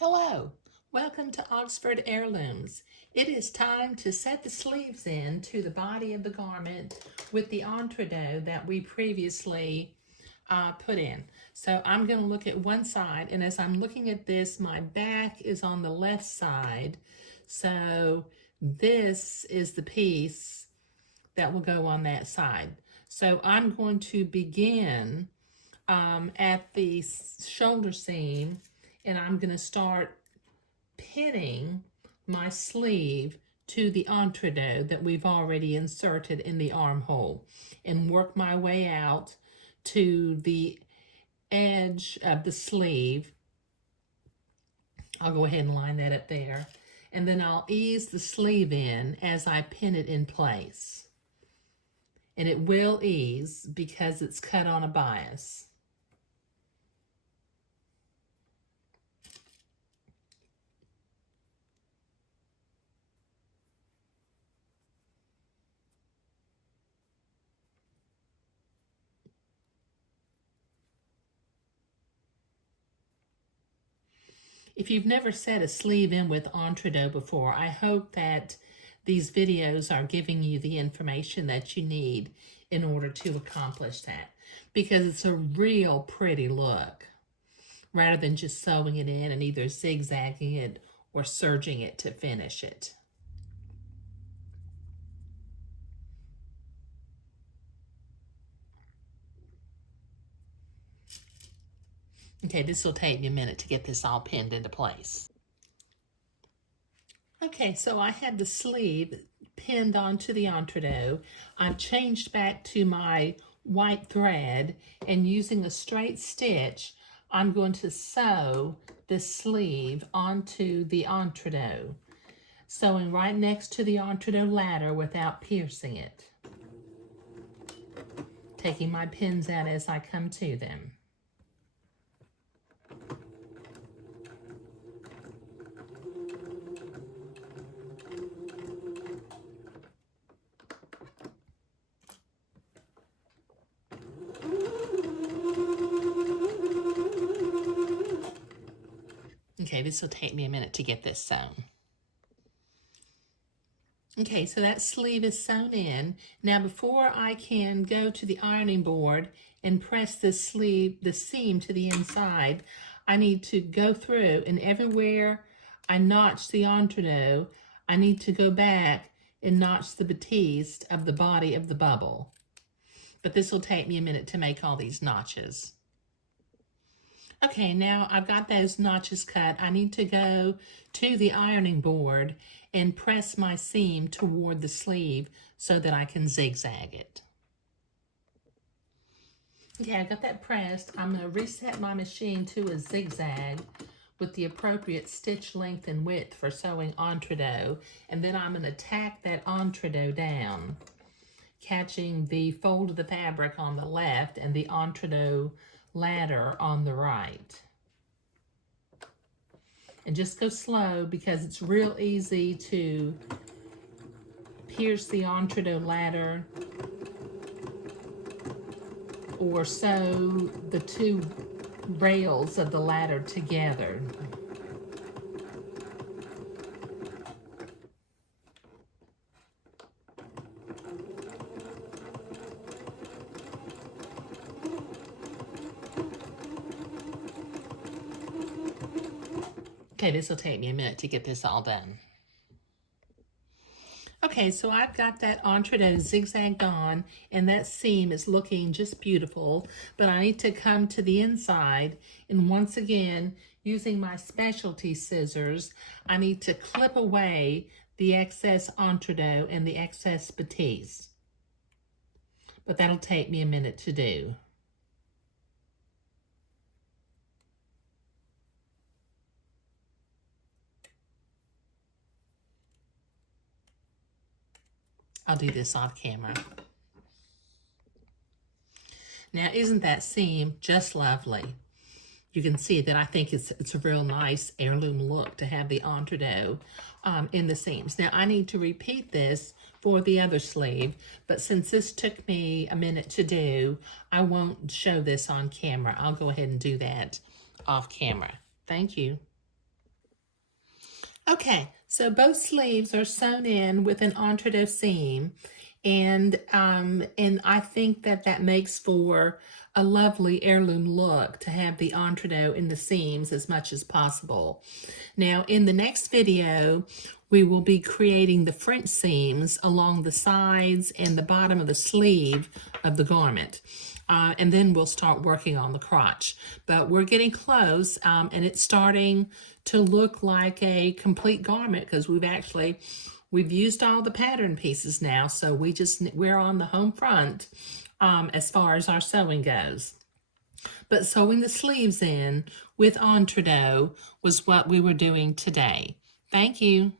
Hello, welcome to Oxford Heirlooms. It is time to set the sleeves in to the body of the garment with the entredeaux that we previously put in. So I'm going to look at one side, and as I'm looking at this, my back is on the left side. So this is the piece that will go on that side. So I'm going to begin at the shoulder seam, and I'm going to start pinning my sleeve to the entredeaux that we've already inserted in the armhole and work my way out to the edge of the sleeve. I'll go ahead and line that up there, and then I'll ease the sleeve in as I pin it in place. And it will ease because it's cut on a bias. If you've never set a sleeve in with entredeaux before, I hope that these videos are giving you the information that you need in order to accomplish that, because it's a real pretty look rather than just sewing it in and either zigzagging it or serging it to finish it. Okay, this will take me a minute to get this all pinned into place. Okay, so I have the sleeve pinned onto the entredeaux. I've changed back to my white thread, and using a straight stitch, I'm going to sew the sleeve onto the entredeaux, sewing right next to the entredeaux ladder without piercing it, taking my pins out as I come to them. Okay, this will take me a minute to get this sewn. Okay, so that sleeve is sewn in. Now, before I can go to the ironing board and press the seam to the inside, I need to go through, and everywhere I notch the entredeaux, I need to go back and notch the batiste of the body of the bubble. But this will take me a minute to make all these notches. Okay, now I've got those notches cut. I need to go to the ironing board and press my seam toward the sleeve so that I can zigzag it. Okay, I got that pressed. I'm going to reset my machine to a zigzag with the appropriate stitch length and width for sewing entredeaux, and then I'm going to tack that entredeaux down, catching the fold of the fabric on the left and the entredeaux ladder on the right. And just go slow because it's real easy to pierce the entredeaux ladder or sew the two rails of the ladder together. Okay, this will take me a minute to get this all done. Okay, so I've got that entredeaux zigzagged on, and that seam is looking just beautiful, but I need to come to the inside, and once again, using my specialty scissors, I need to clip away the excess entredeaux and the excess batiste. But that'll take me a minute to do. I'll do this off camera. Now, isn't that seam just lovely? You can see that I think it's a real nice heirloom look to have the entredeaux in the seams. Now, I need to repeat this for the other sleeve, but since this took me a minute to do, I won't show this on camera. I'll go ahead and do that off camera. Thank you. Okay, so both sleeves are sewn in with an entredeux seam, and I think that that makes for a lovely heirloom look to have the entredeux in the seams as much as possible. Now, in the next video, we will be creating the French seams along the sides and the bottom of the sleeve of the garment. And then we'll start working on the crotch. But we're getting close, and it's starting to look like a complete garment because we've used all the pattern pieces now, so we're on the home front as far as our sewing goes. But sewing the sleeves in with entredeux was what we were doing today. Thank you.